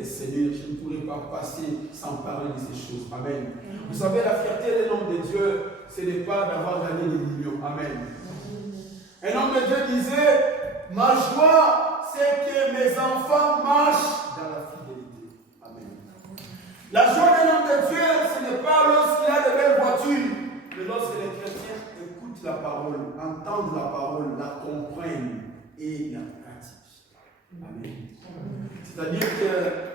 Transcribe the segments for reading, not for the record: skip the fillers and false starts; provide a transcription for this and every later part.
le Seigneur, je ne pourrais pas passer sans parler de ces choses. Amen. Vous savez, la fierté des noms de Dieu, ce n'est pas d'avoir gagné des millions. Amen. Un homme de Dieu disait, ma joie, c'est que mes enfants marchent dans la fidélité. Amen. La joie d'un homme de Dieu, ce n'est pas lorsqu'il a de belles voitures, mais lorsque les chrétiens écoutent la parole, entendent la parole, la comprennent et la pratiquent. Amen. C'est-à-dire que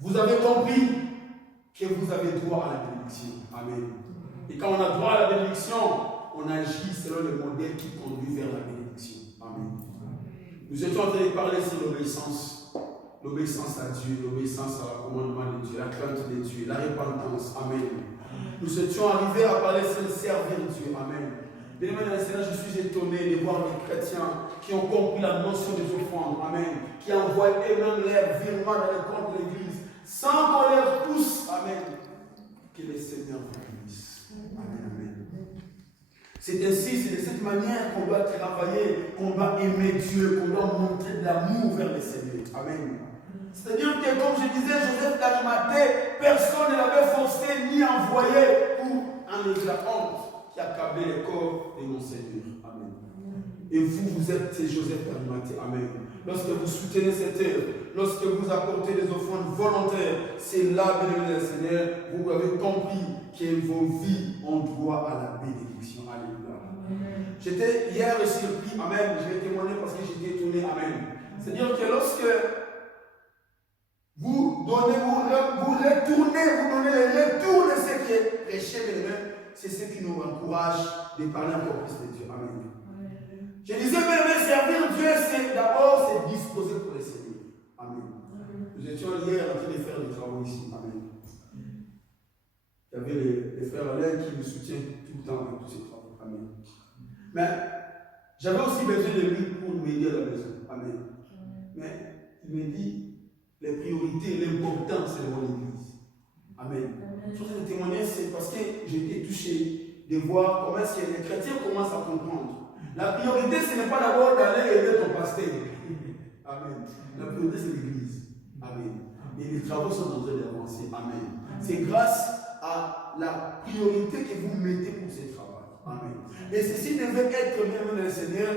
vous avez compris que vous avez droit à la bénédiction. Amen. Et quand on a droit à la bénédiction, on agit selon le modèle qui conduit vers la bénédiction. Amen. Nous étions en train de parler sur l'obéissance. L'obéissance à Dieu, l'obéissance au commandement de Dieu, la crainte de Dieu, la repentance. Amen. Nous étions arrivés à parler sur le servir Dieu. Amen. Bien aimé dans le Seigneur, je suis étonné de voir des chrétiens qui ont compris la notion des offrandes. Amen. Qui envoient eux-mêmes leurs virements dans les comptes de l'Église sans qu'on leur pousse. Amen. Que le Seigneur vous bénisse. Amen. Amen. C'est ainsi, c'est de cette manière qu'on doit travailler, qu'on doit aimer Dieu, qu'on doit montrer de l'amour vers le Seigneur. Amen. C'est-à-dire que, comme je disais, Joseph d'Arimathée, personne ne l'avait forcé ni envoyé pour enlever la honte qui accablait le corps de mon Seigneur. Amen. Et vous êtes Joseph d'Arimathée. Amen. Lorsque vous soutenez cette œuvre, lorsque vous apportez des offrandes volontaires, c'est là, béni le Seigneur, vous avez compris que vos vies ont droit à la bénédiction. Alléluia. J'étais hier surpris, amen, je vais témoigner parce que j'étais étonné, amen. C'est-à-dire que lorsque vous donnez, vous retournez, vous donnez le retour de ce qui est péché, c'est ce qui nous encourage de parler encore plus de Dieu. Amen. Je disais, mais servir Dieu, c'est d'abord se disposer pour le Seigneur. Amen. Nous étions hier en train de faire des travaux ici. Amen. Il y avait les frères Alain qui nous soutiennent tout le temps avec tous ces travaux. Amen. Mais j'avais aussi besoin de lui pour m'aider à la maison. Amen. Mais il me dit, les priorités, l'importance, c'est devant l'Église. Amen. Sur ce témoignage, c'est parce que j'ai été touché de voir comment est-ce que les chrétiens commencent à comprendre. La priorité, ce n'est pas d'abord d'aller aider ton pasteur. Amen. La priorité, c'est l'Église. Amen. Et les travaux sont en train d'avancer. Amen. C'est grâce à la priorité que vous mettez pour ce travail. Amen. Et ceci devait être, bien dans le Seigneur,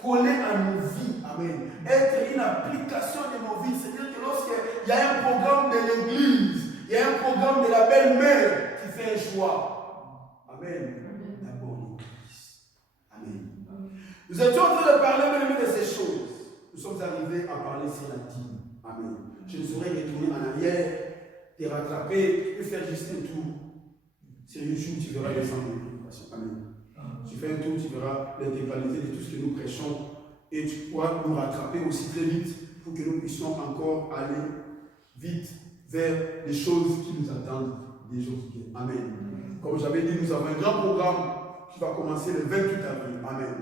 collé à nos vies. Amen. Être une application de nos vies. C'est-à-dire que lorsqu'il y a un programme de l'Église, il y a un programme de la belle-mère qui fait un choix. Amen. D'abord l'Église. Amen. Nous étions en train de parler même de ces choses. Nous sommes arrivés à parler sur la dîme. Amen. Je ne saurais retourner en arrière, te rattraper et faire juste un tour. Sur YouTube, tu verras les gens de prédication. Amen. Tu fais un tour, tu verras l'intégralité de tout ce que nous prêchons et tu pourras nous rattraper aussi très vite pour que nous puissions encore aller vite vers les choses qui nous attendent des jours qui viennent. Amen. Comme j'avais dit, nous avons un grand programme qui va commencer le 28 avril. Amen.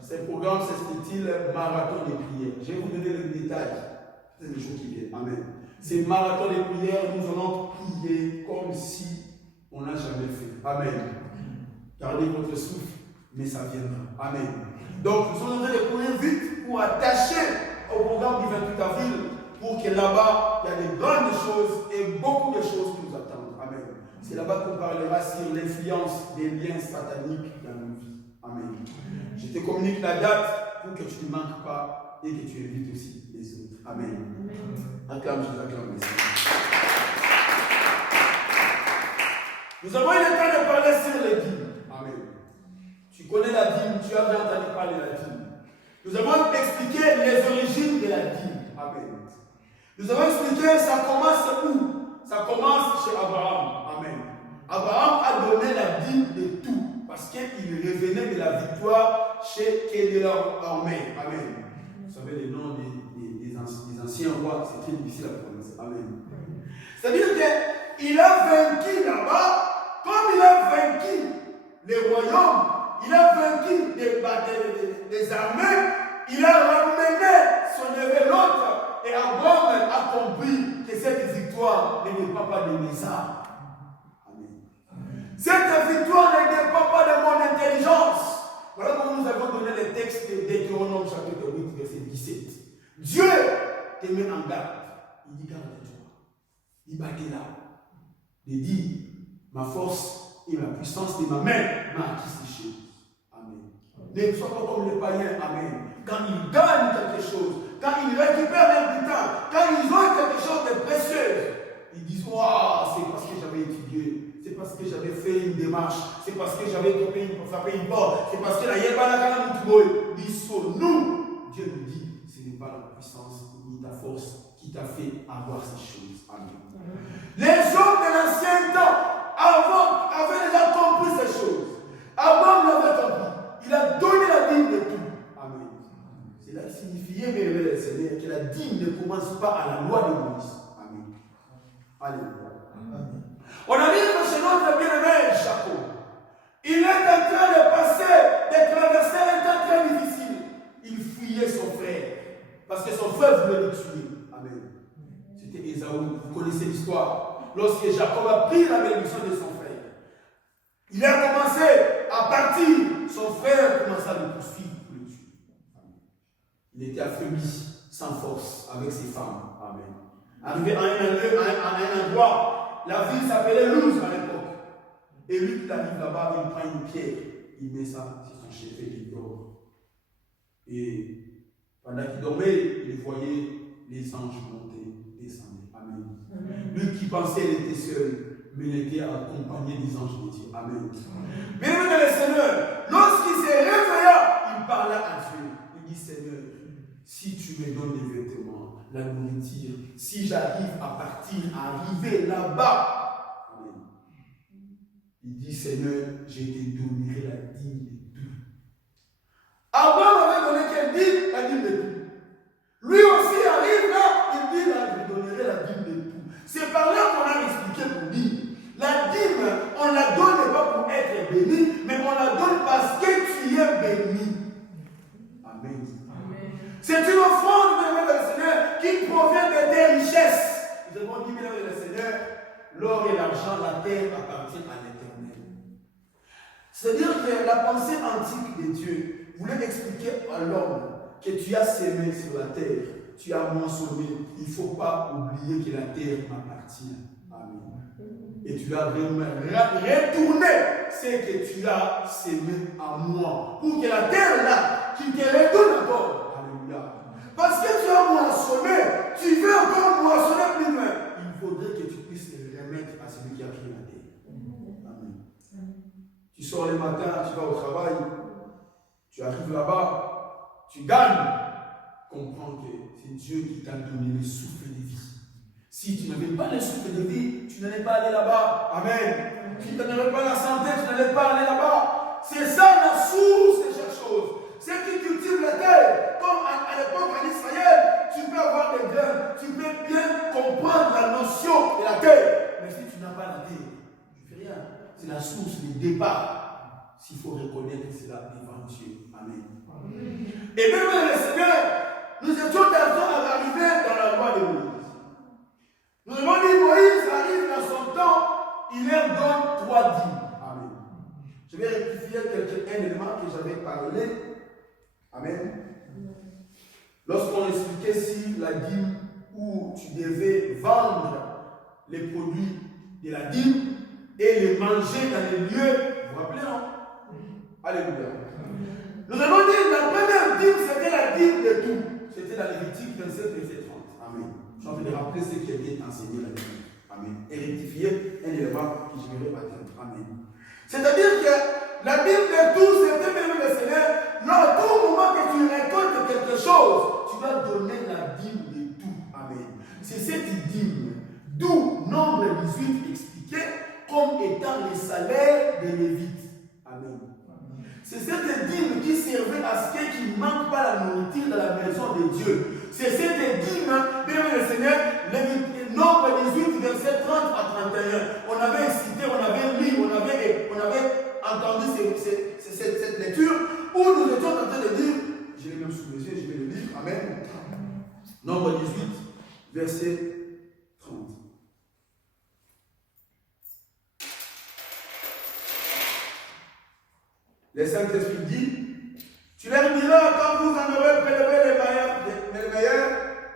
Ce programme s'intitule Marathon des prières. Je vais vous donner le détail. C'est les jours qui viennent. Amen. C'est Marathon des prières, nous allons prier comme si on n'a jamais fait. Amen. Gardez votre souffle, mais ça viendra. Amen. Donc, nous sommes en train de courir vite pour attacher au programme du 28 avril pour que là-bas, il y a des grandes choses et beaucoup de choses qui nous attendent. Amen. C'est là-bas qu'on parlera sur l'influence des liens sataniques dans nos vies. Amen. Je te communique la date pour que tu ne manques pas et que tu évites aussi les autres. Amen. Acclame Jésus, acclame les Seigneur. Nous avons eu le temps de parler sur les dîmes. Amen. Tu connais la dîme, tu as bien entendu parler de la dîme. Nous avons expliqué les origines de la dîme. Amen. Nous avons expliqué ça commence où? Ça commence chez Abraham. Amen. Abraham a donné la dîme de tout parce qu'il revenait de la victoire chez Kedorlaomer. Amen. Vous savez les noms des anciens rois, c'est très difficile à prononcer. Amen. C'est-à-dire qu'il a vaincu là-bas, comme il a vaincu les royaumes, il a vaincu des armées, il a ramené son neveu l'autre, et Abraham a compris que cette victoire ne dépend pas de mes armes. Amen. Cette victoire ne dépend pas de mon intelligence. Voilà comment nous avons donné le texte de Deutéronome chapitre 8, verset 17. Dieu te met en garde. Il dit garde-toi. Il battait là. Il dit, ma force et ma puissance de ma main m'a acquis ces choses. Amen. Ne sois pas comme les païens. Amen. Quand ils gagnent quelque chose, quand ils récupèrent un butin, quand ils ont quelque chose de précieux, ils disent, waouh, c'est parce que j'avais étudié, c'est parce que j'avais fait une démarche, c'est parce que j'avais frappé une porte, c'est parce que la Yébala nous, Dieu nous dit, ce n'est pas la puissance ni ta force qui t'a fait avoir ces choses. Amen. Les hommes de l'ancien temps avaient déjà compris ces choses. Abraham l'avait compris. Il a donné la dîme de tout. Amen. Cela signifiait, mes le Seigneur, que la dîme ne commence pas à la loi de Moïse. Amen. Alléluia. Amen. On arrive chez notre bien-aimé Jacob. Il est en train de traverser un temps très difficile. Il fuyait son frère. Parce que son frère voulait le tuer. Amen. C'était Ésaü. Vous connaissez l'histoire. Lorsque Jacob a pris la bénédiction de son frère, il a commencé à partir. Son frère commença à le poursuivre pour le tuer. Il était affaibli, sans force, avec ses femmes. Amen. Arrivé à un endroit, la ville s'appelait Luz à l'époque. Et lui qui arrive là-bas, il prend une pierre, il met ça sur son chevet et il dort. Et pendant qu'il dormait, il voyait les anges monter, descendre. Amen. Lui qui pensait qu'il était seul, mais il était accompagné des anges de Dieu. Amen. Mais le Seigneur, lorsqu'il s'est réveillé, il parla à Dieu. Il dit, Seigneur, si tu me donnes des vêtements, la nourriture, si j'arrive à partir, à arriver là-bas, amen. Il dit, Seigneur, je te donnerai la dîme de tout. Abraham avait donné quelle dîme? La dîme de tout. Lui aussi arrive là, il dit, là, je donnerai la dîme de tout. C'est par là qu'on a expliqué pour dire. La dîme, on ne la donne pas pour être béni, mais on la donne parce que tu es béni. Amen. C'est une offrande, mesdames et Seigneur, qui provient de tes richesses. Nous avons dit, mesdames et Seigneur, l'or et l'argent, la terre appartiennent à l'Éternel. C'est-à-dire que la pensée antique de Dieu voulait expliquer à l'homme que tu as sémé sur la terre, tu as moissonné. Il ne faut pas oublier que la terre m'appartient. Amen. Et tu as retourné ce que tu as sémé à moi. Pour que la terre là, qui te redonne encore. Alléluia. Parce que tu as moissonné, tu veux encore moissonner plus loin. Il faudrait que tu puisses remettre à celui qui a pris la terre. Amen. Tu sors le matin, tu vas au travail, tu arrives là-bas, tu gagnes. Comprends que c'est Dieu qui t'a donné le souffle de vie. Si tu n'avais pas le souffle de vie, tu n'allais pas aller là-bas. Amen. Si tu n'avais pas la santé, tu n'allais pas aller là-bas. C'est ça la source de chaque chose. C'est qui cultive la terre. Comme à l'époque en Israël, tu peux avoir des grains, tu peux bien comprendre la notion de la terre. Mais si tu n'as pas la terre, tu ne fais rien. C'est la source, le départ. S'il faut reconnaître cela devant Dieu. Amen. Et bien, le Seigneur, nous étions arrivés dans la loi de Moïse. Nous avons dit, Moïse arrive dans son temps, il leur donne 3 dîmes. Amen. Je vais rectifier un élément que j'avais parlé. Amen. Lorsqu'on expliquait si la dîme où tu devais vendre les produits de la dîme et les manger dans les lieux, vous vous rappelez, non? Alléluia. Nous avons dit la première dîme, c'était la dîme de tout. C'était la Lévitique 27, verset 30. Amen. J'ai envie de rappeler ce qui a été enseigné là-dessus. Amen. Et rectifier un élément que je vais atteindre. Amen. C'est-à-dire que la dîme de tout, c'était même le Seigneur. À tout moment que tu récoltes quelque chose, tu vas donner la dîme de tout. Amen. C'est cette dîme, d'où Nombre 18 expliqué comme étant les salaires des Lévites. Amen. C'est cette dîme qui servait à ce qu'il ne manque pas la nourriture dans la maison de Dieu. C'est cette dîme, bien le Seigneur, Nombre 18, verset 30 à 31. On avait cité, on avait lu, on avait entendu cette lecture où nous étions en train de dire, je l'ai même sous les yeux, je vais le lire, Amen. Nombre 18, verset 30. Le Saint-Esprit dit, tu leur diras quand vous en aurez prélevé les meilleurs,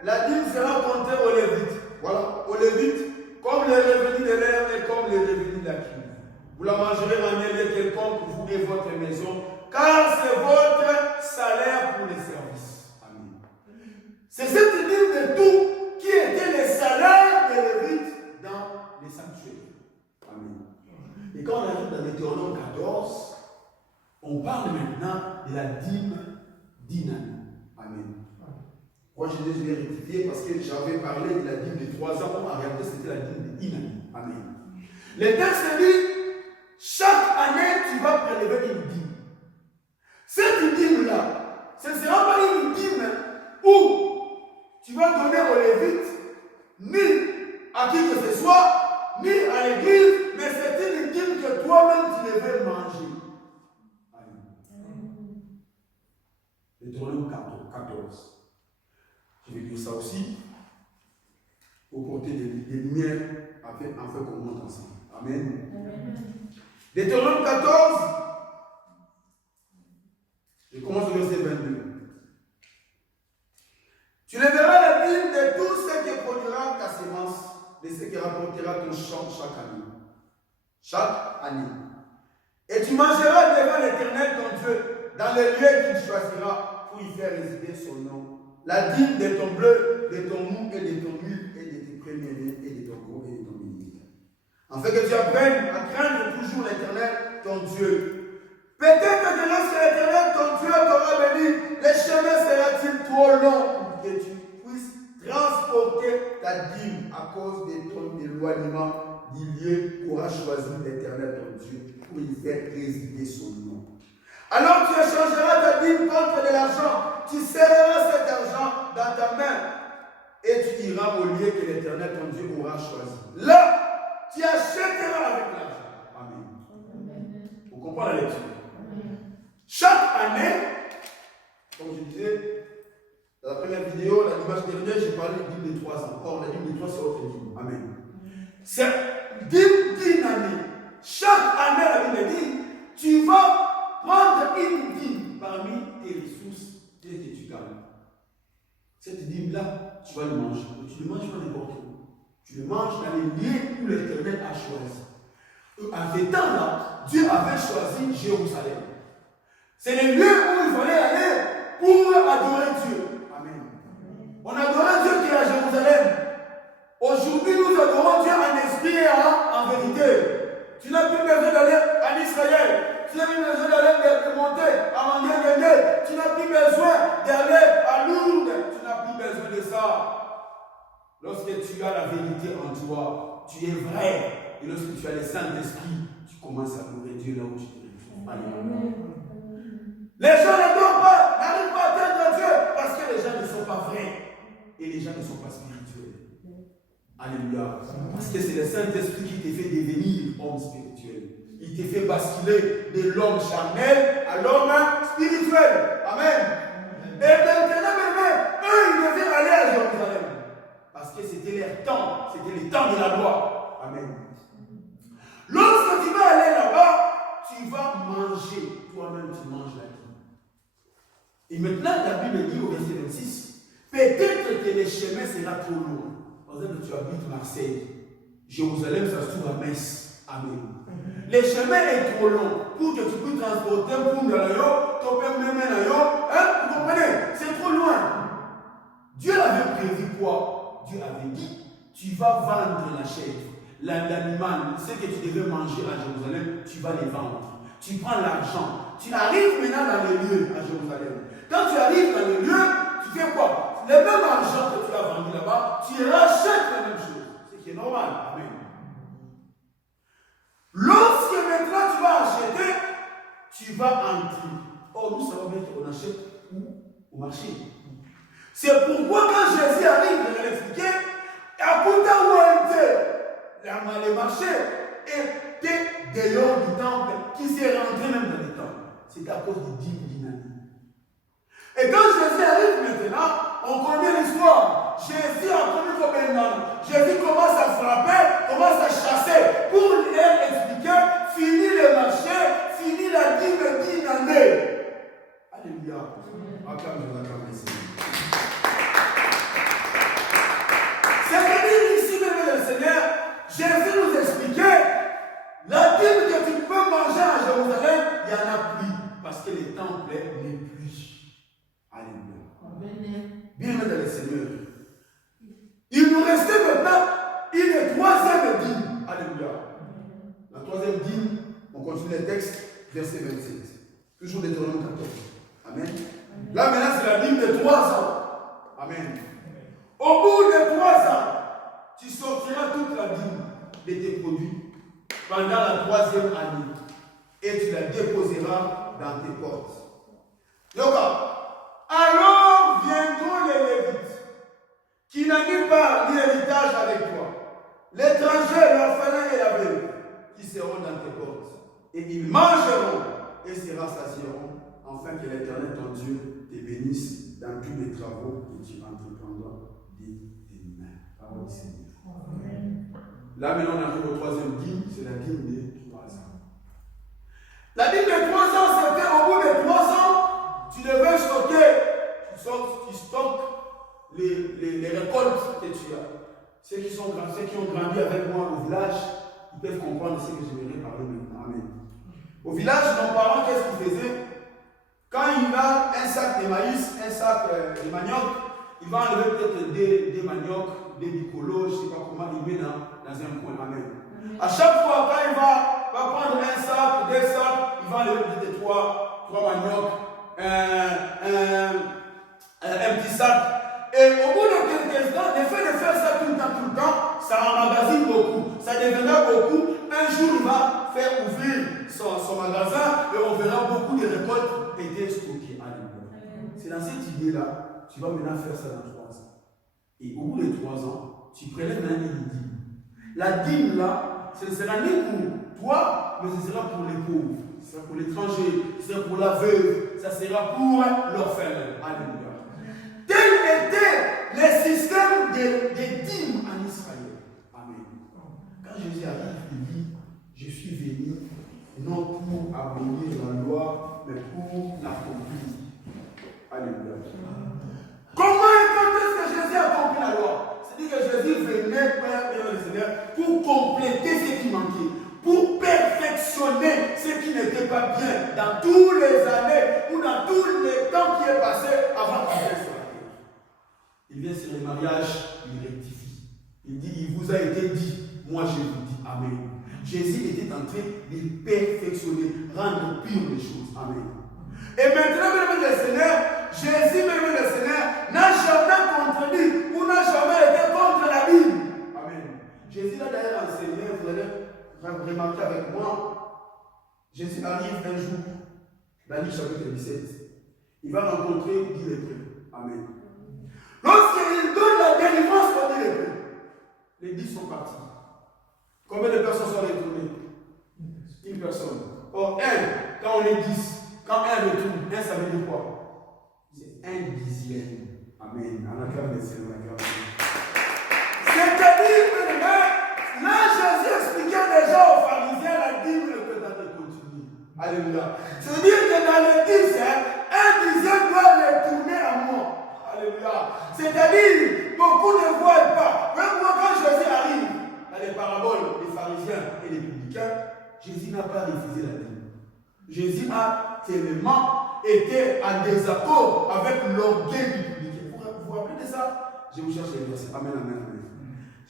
la dîme sera comptée aux Lévites. Voilà, aux Lévites, comme les revenus de l'air et comme les revenus de la cuve. Vous la mangerez en mêlée quelconque, vous et votre maison, car c'est votre salaire pour les services. Amen. C'est cette idée de tout qui était les salaires des Lévites dans les sanctuaires. Amen. Et quand on arrive dans Deutéronome 14, on parle maintenant de la dîme d'Inani. Amen. Moi, je l'ai rectifié parce que j'avais parlé de la dîme de 3 ans. En réalité, c'était la dîme d'Inani. Amen. Le texte dit, chaque année, tu vas prélever une dîme. Cette dîme-là, ce ne sera pas une dîme où tu vas donner aux Lévites, ni à qui que ce soit, ni à l'église, mais c'est une dîme que toi-même tu devais manger. Deutéronome 14. Je vais dire ça aussi pour porter des lumières afin qu'on monte ensemble. Amen. Deutéronome 14, je commence au verset 22. Tu leveras la dîme de tout ce qui produira ta sémence, de ce qui rapportera ton champ chaque année. Chaque année. Et tu mangeras devant l'Éternel ton Dieu, dans le lieu qu'il choisira pour y faire résider son nom. La dîme de ton bleu, de ton mou et de ton huile, et de tes premiers-nés, et de ton gros et de ton milieu. Afin que tu apprennes à craindre toujours l'Éternel ton Dieu. Peut-être que lorsque l'Éternel ton Dieu t'aura béni, le chemin sera-t-il trop long pour que tu puisses transporter ta dîme à cause de ton éloignement du lieu qu'aura choisi l'Éternel ton Dieu pour y faire résider son nom. Alors tu échangeras ta dîme contre de l'argent, tu serreras cet argent dans ta main et tu iras au lieu que l'Éternel ton Dieu aura choisi. Là, tu achèteras avec l'argent. Amen. Vous comprenez la lecture? Chaque année, comme je disais, dans la première vidéo, la dimanche dernier, j'ai parlé de dîme de 3 ans. Or, la dîme de 3, c'est autre dîme. Amen. C'est dîme d'Inani. Chaque année, la Bible dit, tu vas prendre une dîme parmi tes ressources que tu gagnes. Cette dîme-là, tu vas le manger. Tu ne le manges pas n'importe où. Tu le manges dans les lieux où l'Éternel a choisi. À ce temps-là, Dieu avait choisi Jérusalem. C'est le lieu où il fallait aller pour adorer Dieu. Amen. On adorait Dieu qui est à Jérusalem. Aujourd'hui, nous adorons Dieu en esprit et en vérité. Tu n'as plus besoin d'aller en Israël. Tu n'as plus besoin d'aller de monter à Mangué. Tu n'as plus besoin d'aller à Lourdes. Tu n'as plus besoin de ça. Lorsque tu as la vérité en toi, tu es vrai. Et lorsque tu as le Saint-Esprit, tu commences à adorer Dieu là où tu te retrouves. Alléluia. Les gens n'adorent pas, n'arrivent pas à atteindre Dieu parce que les gens ne sont pas vrais et les gens ne sont pas spirituels. Alléluia. Parce que c'est le Saint-Esprit qui te fait devenir homme spirituel. Il te fait basculer de l'homme charnel à l'homme spirituel. Amen. Et maintenant, eux, ils devaient aller à Jérusalem. Parce que c'était leur temps, c'était le temps de la loi. Amen. Lorsque tu vas aller là-bas, tu vas manger. Toi-même, tu manges la vie. Et maintenant, la Bible dit au verset 26, peut-être que le chemin sera trop lourd. Par exemple, tu habites Marseille. Jérusalem, ça se trouve à Metz. Amen. Le chemin est trop long pour que tu puisses transporter pour Ndalayo, ton père même Nayo. Vous comprenez? C'est trop loin. Dieu avait prévu quoi? Dieu avait dit, tu vas vendre la chèvre, l'animal, ce que tu devais manger à Jérusalem, tu vas les vendre. Tu prends l'argent. Tu arrives maintenant dans les lieux à Jérusalem. Quand tu arrives dans les lieux, tu fais quoi? Le même argent que tu as vendu là-bas, tu rachètes la même chose. Ce qui est normal. Amen. Lorsque maintenant tu vas acheter, tu vas entrer. Oh, nous savons bien qu'on achète où? Au marché. C'est pourquoi quand Jésus arrive, je vais l'expliquer, à Kouta où était le marché était dehors du temple, qui s'est rentré même dans le temple. C'est à cause du dîme d'Inani. Et quand Jésus arrive maintenant, on connaît l'histoire. Jésus a connu comme un homme. Jésus commence à frapper, commence à chasser pour leur expliquer, fini le marché, fini la dîme d'Inani. Alléluia. Acclame-le, acclame-le, Seigneur. C'est-à-dire ici même le Seigneur, Jésus Bien dans le Seigneur. Il nous restait maintenant une troisième dîme. Alléluia. La troisième dîme, on continue le texte, verset 27. Toujours Deutéronome 14. Amen. Là maintenant, c'est la dîme de 3 ans. Amen. Au bout de 3 ans, tu sortiras toute la dîme de tes produits pendant la 3e année et tu la déposeras dans tes portes. Donc, alors viendront les Lévites qui n'ont pas ni héritage avec toi, l'étranger, l'orphelin et la veuve qui seront dans tes portes. Et ils mangeront et se rassasieront, afin que l'Éternel ton Dieu te bénisse dans tous les travaux que tu entreprendras de tes mains. Parole du Seigneur. Là maintenant on arrive au 3e dîme, c'est la dîme des 3 ans. La dîme des 3 ans, c'était au bout de 3 ans, tu devais stocker, tu stockes les récoltes que tu as. Ceux qui ont grandi avec moi au village, ils peuvent comprendre ce que je vais parler maintenant. Amen. Au village, nos parents, qu'est-ce qu'ils faisaient? Quand il a un sac de maïs, un sac de manioc, il va enlever peut-être des maniocs, des bicolos, je ne sais pas comment, il met dans un coin. Amen. À chaque fois, quand il va prendre un sac, 2 sacs, il va enlever peut-être 3 maniocs, un petit sac. Et au bout de quelques temps, le fait de faire ça tout le temps, ça emmagasine beaucoup. Ça deviendra beaucoup. Un jour, il va faire ouvrir son magasin et on verra beaucoup de récoltes étaient stockées. C'est dans cette idée-là, tu vas maintenant faire ça dans 3 ans. Et au bout de 3 ans, tu prélèves une dîme. La dîme là, ce ne sera ni pour toi, mais ce sera pour les pauvres. Ce sera pour l'étranger, ce sera pour la veuve, ça sera pour l'orphelin. Alléluia. Tel était le système des dîmes en Israël. Amen. Quand Jésus arrive, il dit, je suis venu non pour abolir la loi, mais pour l'accomplir. Alléluia. Comment est-ce que Jésus a accompli la loi? C'est-à-dire que Jésus venait, Père le Seigneur, pour compléter ce qui manquait, pour perfectionner ce qui n'était pas bien dans tous les années ou dans tous les temps qui est passé avant qu'il vienne sur la terre. Il vient sur les mariages, il rectifie. Il dit, il vous a été dit, moi je vous dis, Amen. Jésus était en train de perfectionner, rendre pure les choses. Amen. Et maintenant, même le Seigneur, Jésus, même le Seigneur, n'a jamais contredit ou n'a jamais été contre la Bible. Amen. Jésus a d'ailleurs enseigné, vous allez remarquer avec moi, Jésus arrive un jour, dans Luc chapitre 17. Il va rencontrer 10 lépreux. Amen. Lorsqu'il donne la délivrance aux 10 lépreux, les 10 sont partis. Combien de personnes sont retournées? 1 personne. Or, 1, quand on est 10, quand 1 retourne, 1 ça veut dire quoi? C'est 1/10. Amen. En acclame les Seigneurs. C'est-à-dire que là, Jésus expliquait déjà aux pharisiens la dîme ne peut pas continuer. Alléluia. C'est-à-dire que dans le 10, 1/10 doit retourner à moi. Alléluia. C'est-à-dire, beaucoup ne voient pas. Même moi, quand Jésus arrive, dans les paraboles des pharisiens et des publicains, Jésus n'a pas refusé la dîme. Jésus a tellement été en désaccord avec l'orgueil du publicain. Vous vous rappelez de ça? Je vous cherche les versets. Amen, amen, amen.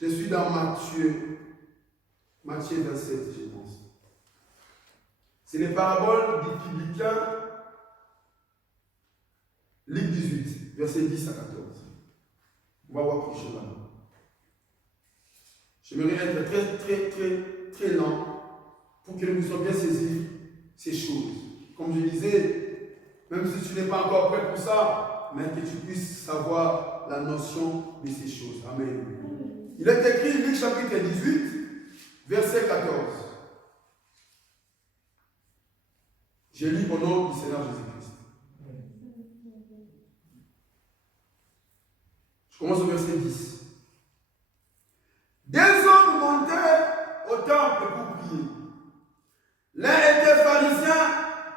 Je suis dans Matthieu 27, je pense. C'est les paraboles des publicains, Luc 18, versets 10 à 14. On va voir prochainement. J'aimerais être très lent pour que nous puissions bien saisir ces choses. Comme je disais, même si tu n'es pas encore prêt pour ça, mais que tu puisses savoir la notion de ces choses. Amen. Il est écrit, Luc chapitre 18, verset 14. Je lis au nom du Seigneur Jésus-Christ. Je commence au verset 10. Deux hommes montaient au temple pour prier. L'un était pharisien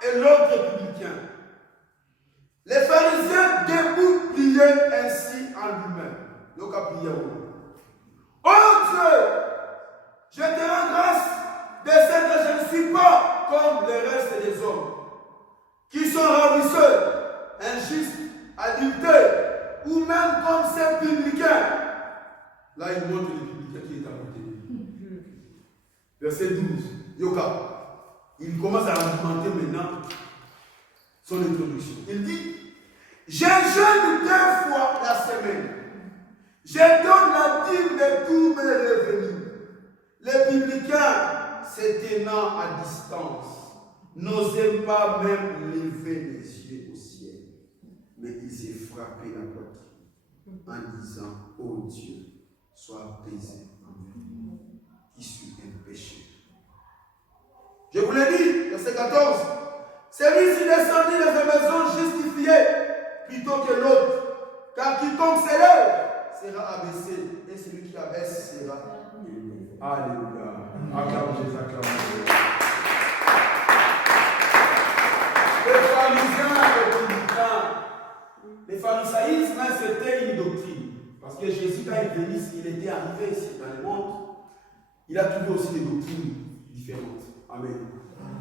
et l'autre publicain. Les pharisiens debout priaient ainsi en lui-même. Donc à prier au nom. Oh Dieu, je te rends grâce de ce que je ne suis pas comme le reste des hommes, qui sont ravisseurs, injustes, adultères, ou même publicain qui est à côté de lui. Verset 12. Yoka. Il commence à argumenter maintenant son introduction. Il dit, je jeûne 2 fois la semaine. Je donne la dîme de tous mes revenus. Les publicains, se tenant à distance, n'osaient pas même lever les yeux au ciel, mais ils s'est frappé la poitrine en disant, ô Dieu, sois apaisé envers moi, qui suis un péché. Je vous l'ai dit, verset 14, celui-ci descendit de sa maison justifié plutôt que l'autre, car quiconque s'élève sera abaissé, et celui qui abaisse sera élevé. Alléluia. Acclame Jésus, acclame Jésus. Les pharisiens et les publicains, les pharisaïsmes, c'était une doctrine. Parce que Jésus, quand il venait, il était arrivé ici dans le monde, il a trouvé aussi des doctrines différentes. Amen.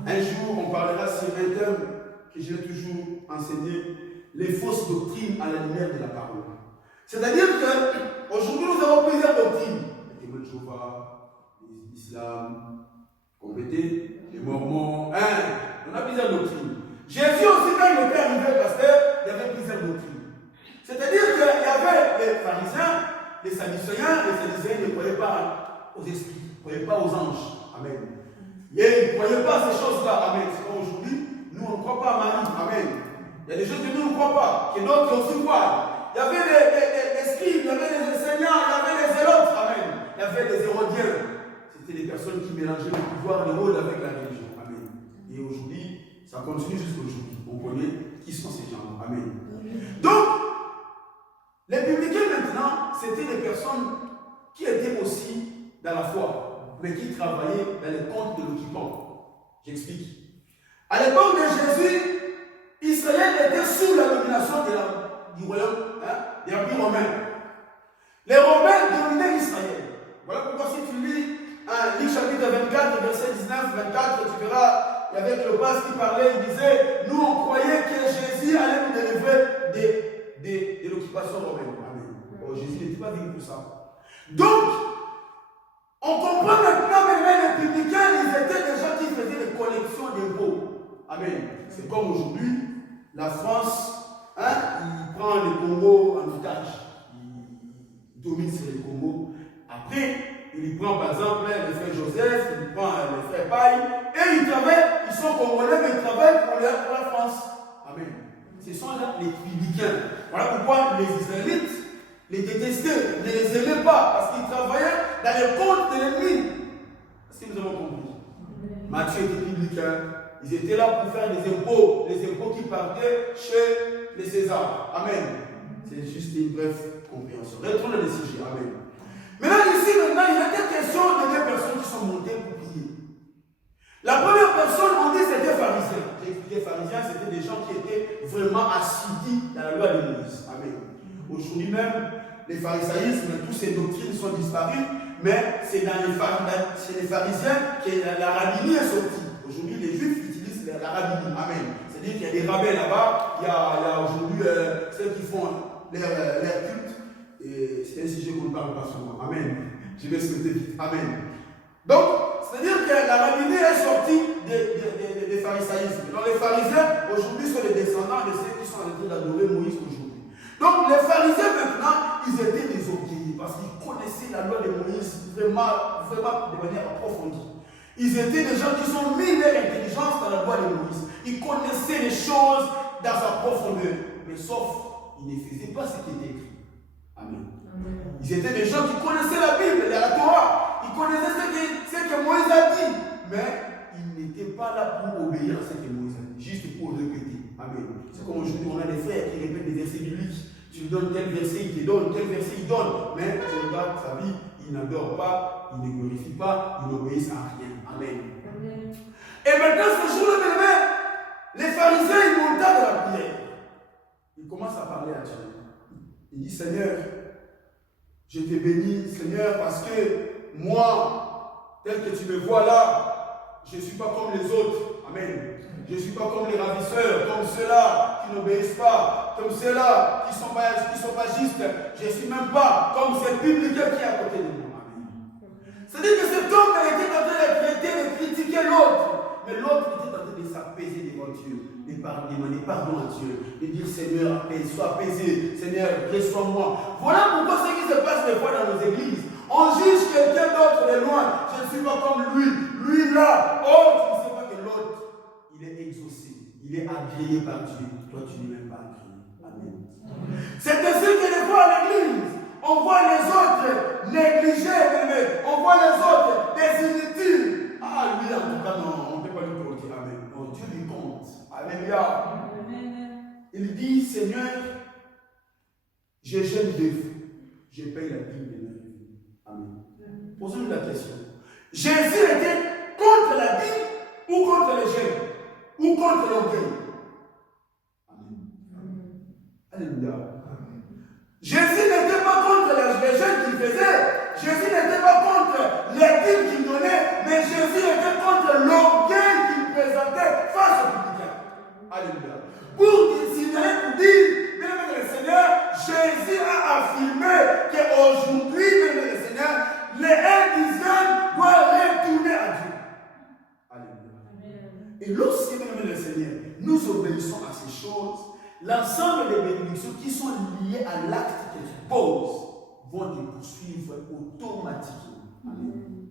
Un jour, on parlera sur un thème que j'ai toujours enseigné, les fausses doctrines à la lumière de la parole. C'est-à-dire qu'aujourd'hui, nous avons plusieurs doctrines. Les témoins de Jéhovah, l'islam, complété, les mormons, on a plusieurs doctrines. Jésus aussi, quand il était arrivé, pasteur, il y avait plusieurs doctrines. C'est-à-dire qu'il y avait les pharisiens, les sadducéens ne croyaient pas aux esprits, ne croyaient pas aux anges. Amen. Et ils ne croyaient pas à ces choses-là. Amen. C'est comme aujourd'hui, nous on ne croit pas à Marie. Amen. Il y a des choses que nous ne croyons pas, que d'autres aussi croient. Il y avait les scribes, il y avait les enseignants, il y avait les zélotes. Amen. Il y avait les hérodiens. C'était des personnes qui mélangeaient le pouvoir, le rôle avec la religion. Amen. Et aujourd'hui, ça continue jusqu'aujourd'hui. On connaît qui sont ces gens. Amen. Donc, les publicains maintenant, c'était des personnes qui étaient aussi dans la foi, mais qui travaillaient dans les comptes de l'occupant. J'explique. À l'époque de Jésus, Israël était sous la domination du royaume, de l'Empire romain. Les Romains dominaient Israël. Voilà pourquoi si tu lis Luc chapitre 24, verset 19-24, tu verras, il y avait Cléopas qui parlait, il disait, nous on croyait que Jésus allait nous délivrer de l'occupation romaine. Amen. Oh, Jésus n'était pas venu pour ça. Donc, on comprend maintenant que les publicains, ils étaient des gens qui faisaient des collections d'impôts. Amen. C'est comme aujourd'hui, la France, il prend le Congo en otage. Il domine sur le Congo. Après, il prend par exemple les frères Joseph, il prend les frères Paille, et ils travaillent, ils sont congolais, mais ils travaillent pour la France. Amen. Ce sont là les publicains. Voilà pourquoi les Israélites les détestaient, ne les aimaient pas, parce qu'ils travaillaient dans les comptes de l'ennemi. Est-ce que nous avons compris? Matthieu était publicain. Ils étaient là pour faire les impôts qui partaient chez les Césars. Amen. C'est juste une brève compréhension. Retournons le sujet. Amen. Maintenant, ici, il était question de 2 personnes qui sont montées pour prier. La première personne, on dit, c'était pharisien. J'ai expliqué pharisiens, c'était des gens qui étaient vraiment assidus dans la loi de Moïse. Amen. Aujourd'hui même, les pharisaïsmes, toutes ces doctrines sont disparues, mais c'est chez les pharisiens que la rabbinie est sortie. Aujourd'hui, les juifs utilisent la rabbinie. Amen. C'est-à-dire qu'il y a des rabbins là-bas, il y a aujourd'hui ceux qui font leur culte. Et c'est un sujet qu'on ne parle pas souvent. Amen. Je vais souhaiter vite. Amen. Donc, c'est-à-dire que la rabbinie est sortie des pharisaïsmes. Donc, les pharisiens, aujourd'hui, sont les descendants de ceux qui sont en train d'adorer Moïse aujourd'hui. Donc, les pharisiens, maintenant, ils étaient des orgueilleux parce qu'ils connaissaient la loi de Moïse vraiment de manière approfondie. Ils étaient des gens qui sont mis leur intelligence dans la loi de Moïse. Ils connaissaient les choses dans sa profondeur. Mais sauf, ils ne faisaient pas ce qui était écrit. Amen. Ils étaient des gens qui connaissaient la Bible, la Torah. Ils connaissaient ce que Moïse a dit. Mais ils n'étaient pas là pour obéir à ce que Moïse a dit, juste pour répéter. Amen. C'est comme aujourd'hui, on a des frères qui répètent des versets bibliques. Tu lui donnes tel verset, il te donne, tel verset, il donne. Mais tu regardes sa vie, il n'adore pas, il ne glorifie pas, il n'obéit à rien. Amen. Amen. Et maintenant, ce jour-là, les pharisiens, ils montent dans la prière. Ils commencent à parler à Dieu. Il dit, Seigneur, je te bénis, Seigneur, parce que moi, tel que tu me vois là, je ne suis pas comme les autres. Amen. Je ne suis pas comme les ravisseurs, comme ceux-là qui n'obéissent pas, comme ceux-là qui ne sont pas justes. Je ne suis même pas comme ces publicains qui est à côté de moi. Amen. s'apaiser devant Dieu, de demander pardon à Dieu, de dire Seigneur, sois apaisé, Seigneur, reçois-moi. Voilà pourquoi ce qui se passe des fois dans nos églises. On juge quelqu'un d'autre de loin. Je ne suis pas comme lui. Lui là. Oh, tu ne sais pas que l'autre, il est exaucé. Il est agréé par Dieu. Toi, tu n'es même pas agréé. Amen. C'est ainsi que des fois à l'église, on voit les autres négligés, on voit les autres des inutiles. Ah, lui, en tout cas, non, on ne peut pas lui compter. Amen. Non, Dieu lui compte. Alléluia. Il dit, Seigneur, je jeûne 2 fois. Je paye la dîme de ma vie. Amen. Posons-nous la question. Jésus était contre la dîme ou contre les jeûnes ou contre l'orgueil? Amen. Alléluia. Jésus n'était pas contre les jeûnes qu'il faisait. Jésus n'était pas contre les dîmes qu'il donnait. Mais Jésus était contre l'orgueil qu'il présentait face au public. Alléluia. Pour signaler, pour dire, bien aimé le Seigneur, Jésus a affirmé qu'aujourd'hui, bien aimé le Seigneur, les Indiens doivent retourner à Dieu. Alléluia. Et lorsque, bien aimé le Seigneur, nous obéissons à ces choses, l'ensemble des bénédictions qui sont liées à l'acte que tu poses vont te poursuivre automatiquement. Amen.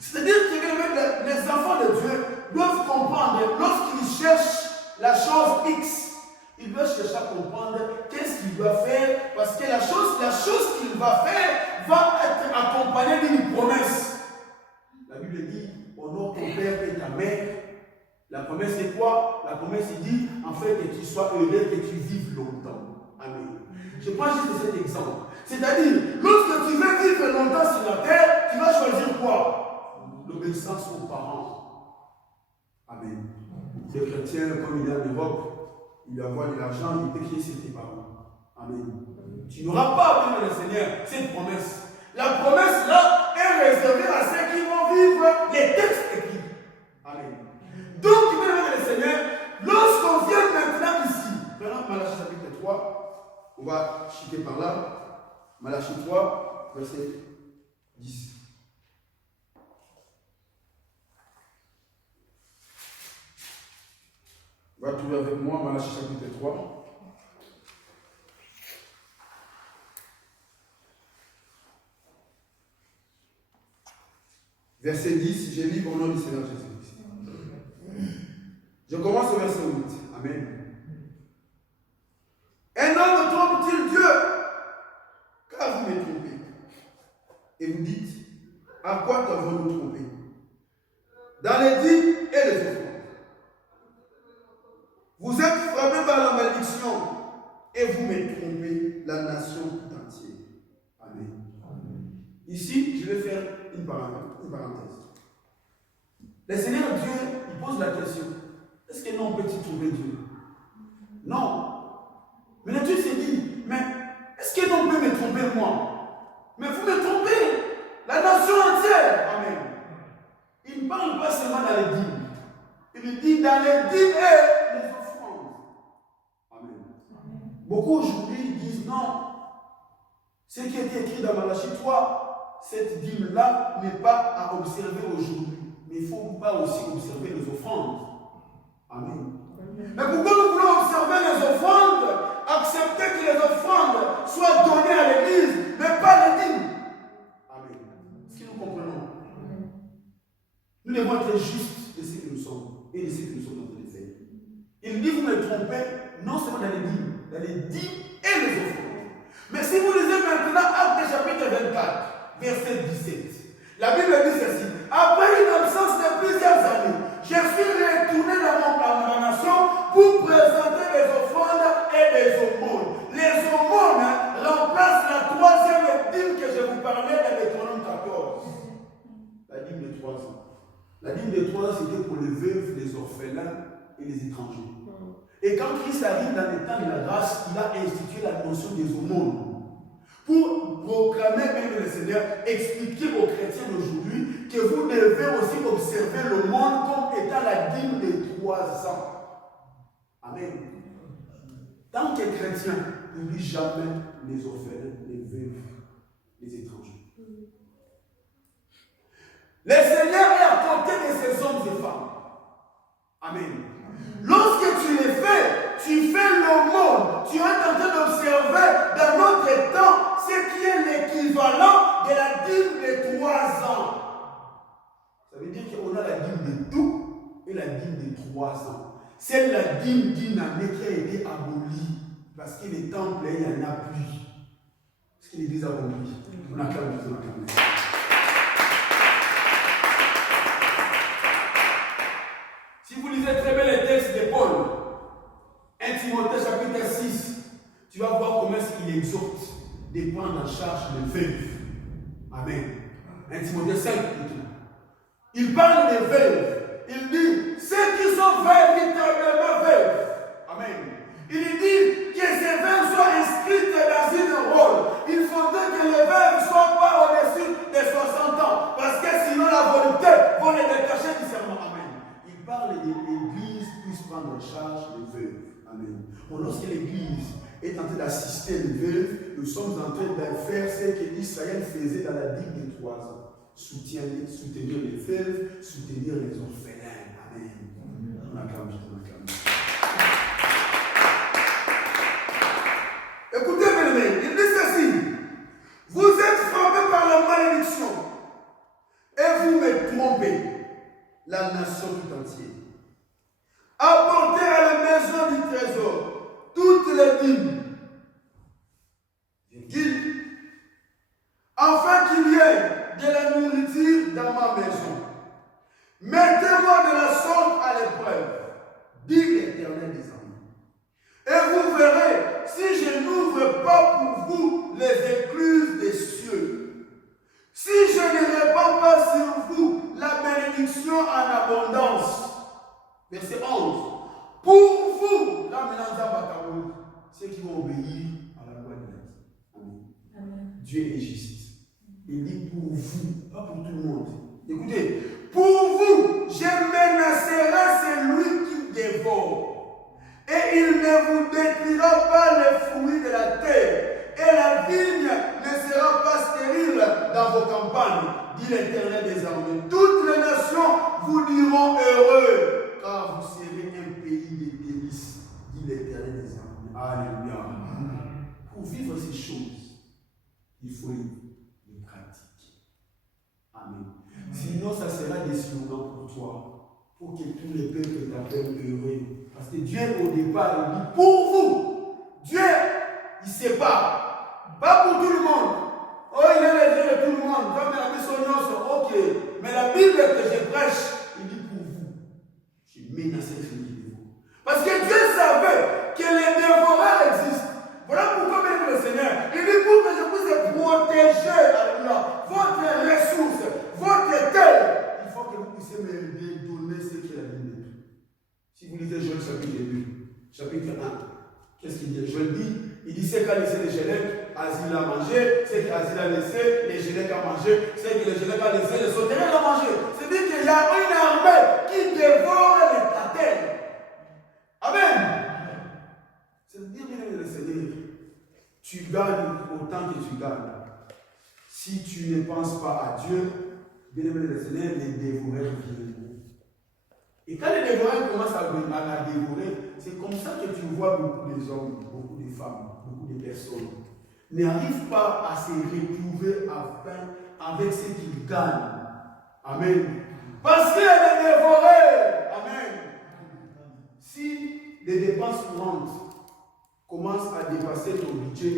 C'est-à-dire que les enfants de Dieu doivent comprendre, lorsqu'ils cherchent la chose X, il doit chercher à comprendre qu'est-ce qu'il doit faire, parce que la chose qu'il va faire va être accompagnée d'une promesse. La Bible dit, honore ton père et ta mère. La promesse c'est quoi? La promesse dit, en fait, que tu sois heureux, que tu vives longtemps. Amen. Je prends juste cet exemple. C'est-à-dire, lorsque tu veux vivre longtemps sur la terre, tu vas choisir quoi? L'obéissance aux parents. Amen. Les chrétiens, comme il est en Europe, il va avoir de l'argent, il peut crier sur tes parents. Amen. Tu n'auras pas, bien le Seigneur, cette promesse. La promesse là est réservée à ceux qui vont vivre les textes écrits. Amen. Donc, bien le Seigneur, lorsqu'on vient maintenant ici, prenons Malachie chapitre 3, on va chuter par là. Malachie 3, verset 10. On va trouver avec moi Malachie chapitre 3. Verset 10, je lis au nom du Seigneur Jésus-Christ. Je commence au verset 8. Amen. Un homme trompe-t-il Dieu? Car vous me trompez. Et vous dites, à quoi t'avons-nous trompé? Dans les dîmes et les offrandes. Vous êtes frappés par la malédiction et vous me trompez, la nation tout entière. Amen. Ici, je vais faire une parenthèse. Le Seigneur Dieu, il pose la question, est-ce que non peut-il trouver Dieu? Non. Mais la Dieu s'est dit, mais est-ce que non peut me tromper moi? Mais vous me trompez, la nation entière. Amen. Il ne parle pas seulement dans les dîmes. Il dit dans les dîmes et les offrandes. Amen. Beaucoup aujourd'hui disent non. Ce qui a été écrit dans Malachie 3, cette dîme-là n'est pas à observer aujourd'hui. Mais il ne faut pas aussi observer les offrandes. Amen. Mais pourquoi nous voulons observer les offrandes, accepter que les offrandes soient données à l'église, mais pas les dîmes? Amen. Est-ce que nous comprenons? Nous devons être justes de ce que nous sommes et de ce que nous sommes en train de faire. Il dit, vous me trompez, non seulement dans les dîmes et les offrandes. Mais si vous lisez maintenant Actes chapitre 24, verset 17, la Bible dit ceci. Après une absence de plusieurs années, je suis retourné dans ma nation pour présenter les offrandes et les aumônes. Les aumônes remplacent la 3e dîme que je vous parlais dans Deutéronome 14. La dîme de 3 ans. La dîme de 3 ans, c'était pour les veuves, les orphelins et les étrangers. Et quand Christ arrive dans le temps de la grâce, il a institué la notion des aumônes. Pour proclamer même le Seigneur, expliquer aux chrétiens d'aujourd'hui que vous devez aussi observer le monde comme étant la dîme de 3 ans. Amen. Tant que chrétien, n'oublie jamais les orphelins, les veuves, les étrangers. Le Seigneur est à côté de ces hommes et femmes. Amen. 3 ans. C'est la dîme dynamique qui a été abolie. Parce que les temples, il n'y en a plus. Parce que l'Église a compris. On acclame Dieu, on acclame Dieu. Si vous lisez très bien les textes de Paul, 1 Timothée chapitre 6, tu vas voir comment il exhorte de prendre en charge les veuves. Amen. 1 Timothée 5, il parle des veuves. Il dit, ceux qui sont véritablement veuves. Amen. Il dit que ces veuves soient inscrites dans une rôle. Il faudrait que les veuves ne soient pas au-dessus des 60 ans. Parce que sinon la volonté va les détacher du serment. Amen. Il parle de l'Église puisse prendre en charge les veuves. Amen. Bon, lorsque l'Église est en train d'assister les veuves, nous sommes en train de faire ce que Israël faisait dans la dîme des 3 ans. Soutenir les veuves, soutenir les orphelins. Amen. On acclame Dieu, on acclame Dieu. Écoutez, mes amis, il dit ceci. Vous êtes frappés par la malédiction et vous me trompez, la nation tout entière. Apportez à la maison du trésor toutes les dîmes, afin qu'il y ait de la nourriture dans ma maison. Mettez-moi de la sorte à l'épreuve, dit l'Éternel des armées. Et vous verrez si je n'ouvre pas pour vous les écluses des cieux. Si je ne répands pas sur vous la bénédiction en abondance. Verset 11. Pour vous, là maintenant, ceux qui vont obéir à la loi de Dieu. Amen. Dieu est juste. Il dit pour vous, pas pour tout le monde. Écoutez, pour vous, je menacerai celui qui dévore. Et il ne vous détruira pas les fruits de la terre. Et la vigne ne sera pas stérile dans vos campagnes, dit l'Éternel des armées. Toutes les nations vous diront heureux, car vous serez un pays de délices, dit l'Éternel des armées. Alléluia. Pour vivre ces choses, il faut les pratiquer. Amen. Sinon, ça sera des slogans pour toi, pour que tous les peuples t'appellent heureux. Parce que Dieu, au départ, il dit pour vous. Dieu, il ne sait pas. Pas pour tout le monde. Oh, il est les yeux de tout le monde. Comme la mission, ok. Mais la Bible que je prêche, il dit pour vous. J'ai menacé celui qui dévore. Parce que Dieu savait que les dévoreurs existent. Voilà pourquoi même le Seigneur, il dit pour que je puisse protéger votre ressource, votre terre. Il faut que vous puissiez me donner ce qu'il a dit. Si vous lisez Joël chapitre 2, chapitre 1, qu'est-ce qu'il dit? Joël dit, il dit c'est qu'a laissé les Gélèques, Asile a mangé, c'est qu'Asile a laissé, les Gélèques a mangé, c'est que les Gélèques a laissé, les sauterelles a mangé. C'est-à-dire qu'il y a une armée qui dévore la terre. Amen. C'est-à-dire, le Seigneur, tu gagnes autant que tu gagnes. Si tu ne penses pas à Dieu, bien aimé le Seigneur, les dévoreurs viennent. Et quand les dévoreurs commencent à dévorer, c'est comme ça que tu vois beaucoup de hommes, beaucoup de femmes, beaucoup de personnes n'arrivent pas à se retrouver avec ce qu'ils gagnent. Amen. Parce qu'elle est dévorée. Amen. Si les dépenses courantes commencent à dépasser ton budget,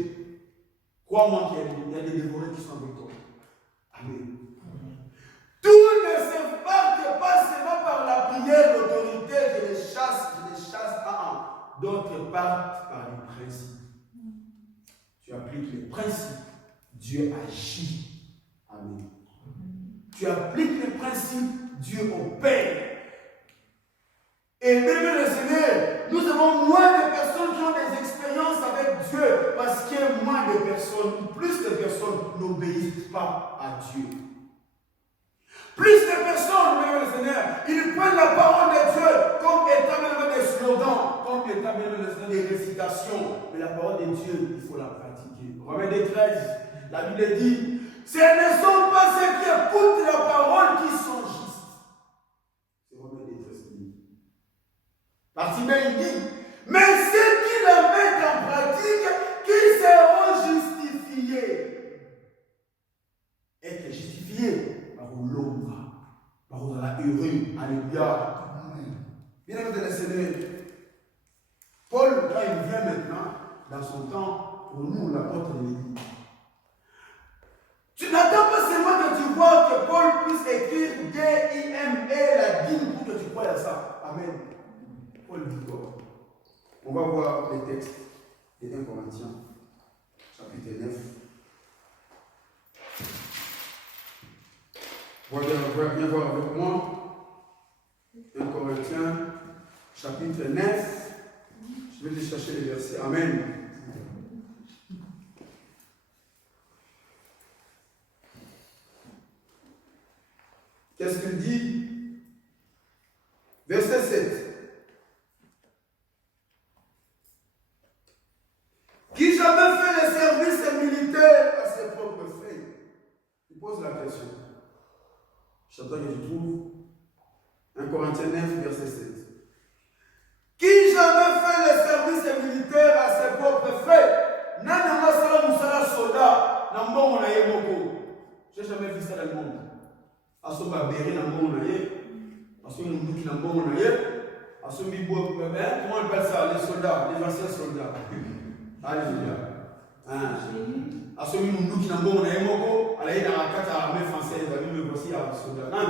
crois-moi qu'il y a des dévorés qui sont avec toi. Amen. Tout ne se parte pas seulement par la prière, l'autorité, je les chasse, d'autres partent par les principes. Tu appliques les principes, Dieu agit. Amen. Tu appliques les principes, Dieu opère. Et même le Seigneur, nous avons moins de personnes qui ont des expériences avec Dieu parce qu'il y a moins de personnes, plus de personnes n'obéissent pas à Dieu. Plus de personnes, même le Seigneur, ils prennent la parole de Dieu comme étant même des slogans, comme étant même des récitations. Mais la parole de Dieu, il faut la pratiquer. Romains 13, la Bible dit, ce ne sont pas ceux qui écoutent la parole qui sont justes. C'est Romains 13 qui dit. Partie B, il dit, mais ceux qui la mettent en pratique, qui seront justifiés. Être justifié par l'ombre, par la heureux. Alléluia. Bien aimé de la Seigneur, Paul, quand il vient maintenant, dans son temps, pour nous, l'apôtre de l'Église, tu n'attends pas seulement que tu vois que Paul puisse écrire D-I-M-E, la dîme, pour que tu croies à ça. Amen. Paul dit quoi? On va voir les textes de 1 Corinthiens, chapitre 9. Viens voir avec moi. 1 Corinthiens, chapitre 9. Je vais aller chercher les versets. Amen. Qu'est-ce qu'il dit? Verset 7. Qui jamais fait le service militaire à ses propres frais? Il pose la question. J'attends que je trouve 1 Corinthiens 9, verset 7. Qui jamais fait le service militaire à ses propres frais? Nana masala musala soldat, n'ambon na yemoko. J'ai jamais vu ça dans le monde. Asoba béré n'ambon na ye, asoba mouki n'ambon na ye, asoba bibo, comment on appelle ça, les soldats, les anciens soldats. Alléluia. Asoba mouki n'ambon na yemoko, alaye dans la carte armée française, va me voici à soldat. Non,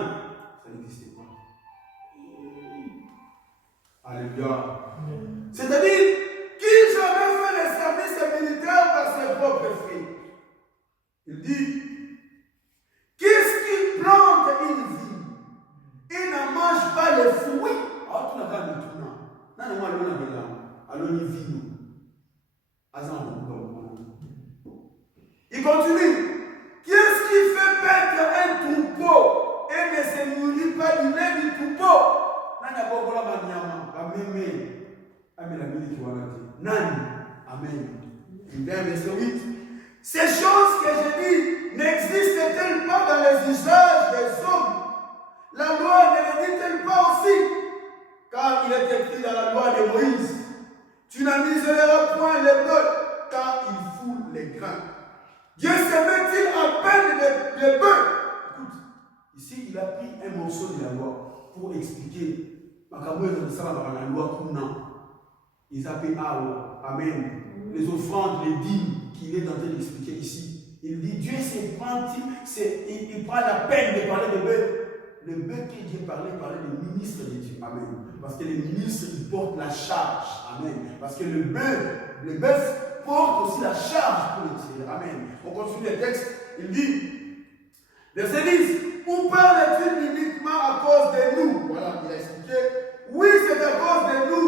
ça n'existe pas. Alléluia. C'est-à-dire, qui jamais fait le service militaire par ses propres frais? Il dit, qu'est-ce qui plante une vigne et ne mange pas les fruits? Ah, tu n'as pas de tout, non. Non, non, non, allons y vino. Il continue. Qu'est-ce qui fait paître un troupeau et ne se nourrit pas du lait du troupeau? Amen. Il vient verset 8. Ces choses que je dis n'existent-elles pas dans les usages des hommes? La loi ne le dit-elle pas aussi? Car il est écrit dans la loi de Moïse, tu n'amuseras point les bœufs, car ils foulent les grains. Dieu s'aimait-il à peine les bœufs? Écoute, ici il a pris un morceau de la loi pour expliquer. La loi ils appellent Amen. Les offrandes, les dîmes qu'il est en train d'expliquer ici. Il dit Dieu il prend la peine de parler de bœuf. Le bœuf que Dieu parlait des ministres de Dieu. Amen. Parce que les ministres, ils portent la charge. Amen. Parce que le bœuf porte aussi la charge pour le Seigneur. Amen. On continue le texte. Il dit, verset 10, où parle-t-il uniquement à cause de nous? Voilà, il a expliqué. Oui, c'est à cause de nous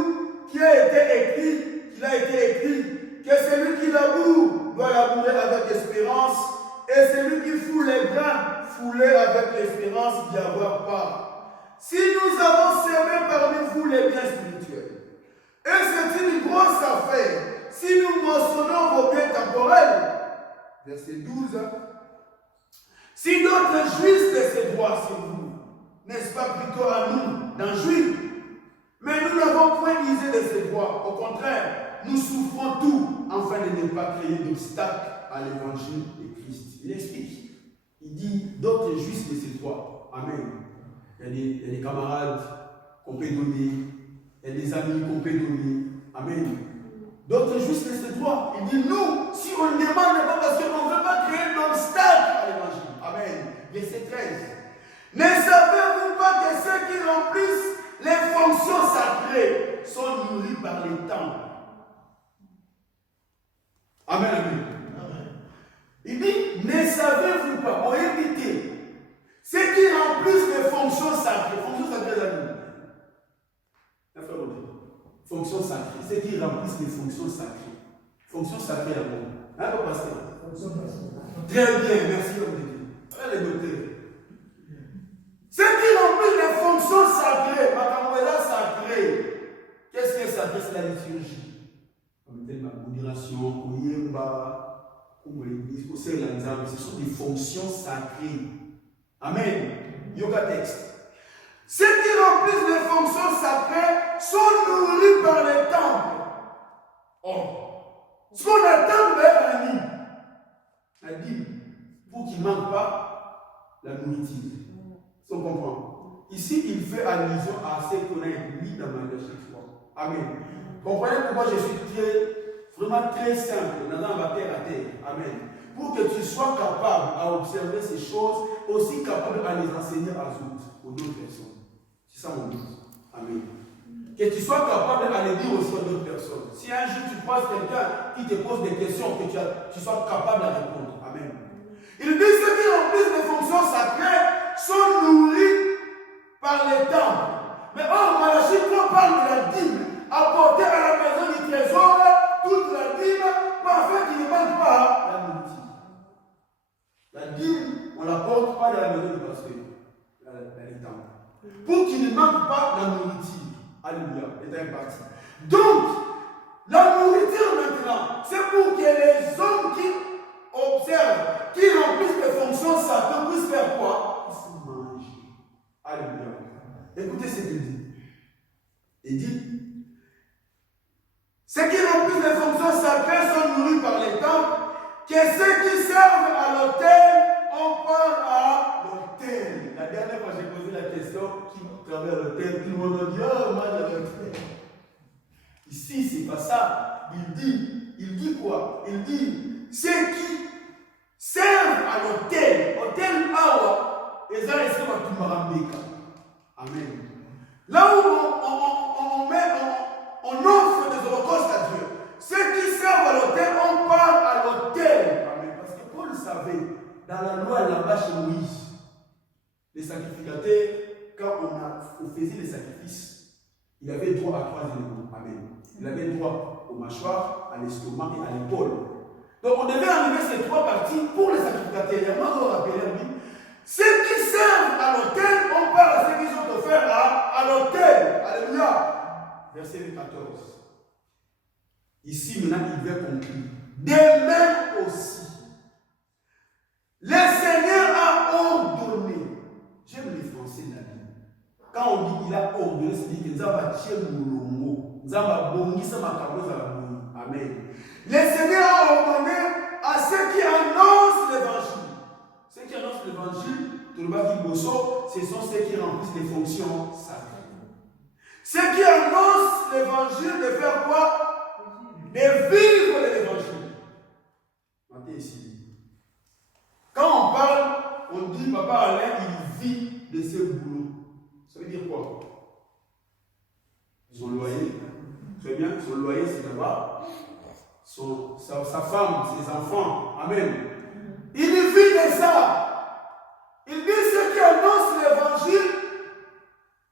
qu'il a été écrit que celui qui laboure doit labourer avec espérance, et celui qui foule les grains, fouler avec l'espérance d'y avoir part. Si nous avons semé parmi vous les biens spirituels, et c'est une grosse affaire, si nous mentionnons vos biens temporels, verset 12, si d'autres jouissent de ces droits sur vous, n'est-ce pas plutôt à nous d'en jouir? Mais nous n'avons point usé de ces droits. Au contraire, nous souffrons tout afin de ne pas créer d'obstacle à l'évangile de Christ. Il explique. Il dit d'autres jouissent de ces droits. Amen. Il y a des camarades qu'on peut donner. Il y a des amis qu'on peut donner. Amen. D'autres jouissent de ces droits. Il dit nous, si on ne demande pas parce qu'on ne veut pas créer d'obstacle à l'évangile. Amen. Verset 13. Ne savez-vous pas que ceux qui remplissent les fonctions sacrées sont nourris par les temples? Amen, amen. Il dit, ne savez-vous pas, pour éviter, ceux qui remplissent les fonctions sacrées, fonctions sacrées, ceux qui remplissent les fonctions sacrées. Fonctions sacrées à vous. Hein, le pasteur? Très bien, merci, homme de Dieu. Allez, les docteurs. Ceux qui remplissent les fonctions sacrées, Makamwela sacrée, qu'est-ce que c'est sacré? C'est la liturgie. Comme la modération, Koyemba, ce sont des fonctions sacrées. Amen. Yoga texte. Ceux qui remplissent les fonctions sacrées sont nourris par les temples. Or, ce qu'on attend vers la dîme, pour qu'il ne manque pas la nourriture. Si on comprend. ici, il fait allusion à ce qu'on a mis dans ma chaque fois. Amen. Comprenez pourquoi je suis vraiment très simple dans ma terre à terre. Amen. Pour que tu sois capable à observer ces choses, aussi capable à les enseigner aux autres personnes. C'est ça mon but. Amen. Que tu sois capable à les dire aussi aux autres personnes. Si un jour tu croises quelqu'un qui te pose des questions, que tu sois capable à répondre. Amen. Il dit ceux qui remplissent des fonctions sacrées sont nourris par les temples. Mais or, Malachie 3 parle de la dîme apportée à la maison du trésor, toute la dîme, pour afin qu'il ne manque pas la nourriture. La dîme, on ne l'apporte pas dans la maison du pasteur, dans les temples. Pour qu'il ne manque pas la nourriture. Alléluia, est imparti. Donc, la nourriture maintenant, c'est pour que les hommes qui observent, qui remplissent les fonctions sacrées, puissent faire quoi? Ils se mangent. Alléluia. Écoutez ce qu'il dit. Il dit, ceux qui remplissent les fonctions sacrées sont nourris par les temples, que ceux qui servent à l'autel, on part à l'autel. La dernière fois, j'ai posé la question, qui travaille à l'autel, tout le monde a dit, oh, moi j'avais l'autel. Ici, c'est pas ça. Il dit quoi? Il dit, ceux qui servent à l'autel, hôtel awa, et ça, c'est pas tout marambeka. Amen. Là où on offre des holocaustes à Dieu, ceux qui servent à l'autel, on part à l'autel. Amen. Parce que Paul savait, dans la loi là-bas chez Moïse, les sacrificateurs, quand on faisait les sacrifices, il avait droit à 3 éléments. Amen. Il avait droit au mâchoire, à l'estomac et à l'épaule. Donc on devait enlever ces 3 parties pour les sacrificateurs. Moi, je vous rappelle, ceux qui servent à l'autel, on parle à ceux qui sont offerts à l'autel. Alléluia. Verset 14. Ici, maintenant, il va conclure. De même aussi, le Seigneur a ordonné. J'aime les Français de la Bible. Quand on dit qu'il a ordonné, c'est-à-dire que nous avons tiré le mot. Nous avons bongi ça ma carouse à la bongi. Amen. Le Seigneur a ordonné à ceux qui annoncent l'évangile. Ceux qui annoncent l'évangile, tout le monde dit ce sont ceux qui remplissent les fonctions sacrées. Ceux qui annoncent l'évangile, de faire quoi? De vivre de l'évangile. Montez ici. Quand on parle, on dit Papa Alain, il vit de ce boulot. Ça veut dire quoi? Son loyer. Très bien, son loyer c'est là-bas. Sa femme, ses enfants. Amen. Il vit de ça. Il dit ceux qui annoncent l'évangile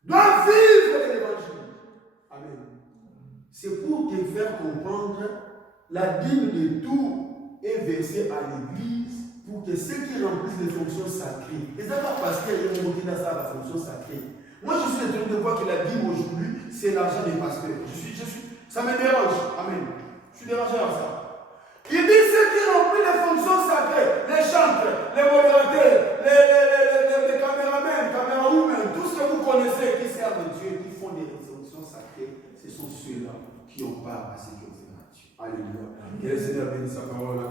doivent vivre de l'évangile. Amen. C'est pour te faire comprendre la dîme de tout est versée à l'église pour que ceux qui remplissent les fonctions sacrées, et ça pas parce qu'ils ont monté dans ça la fonction sacrée. Moi je suis étonné de voir que la dîme aujourd'hui c'est l'argent des pasteurs. Ça me dérange. Amen. Je suis dérangé à ça. Il dit ceux qui remplissent les fonctions sacrées, les chanteurs, les modérateurs, les caméramens, camérawomen, tout ce que vous connaissez qui servent Dieu, qui font des fonctions sacrées, ce sont ceux-là qui ont part à ce que vous faites. Alléluia. Que le Seigneur bénisse sa parole.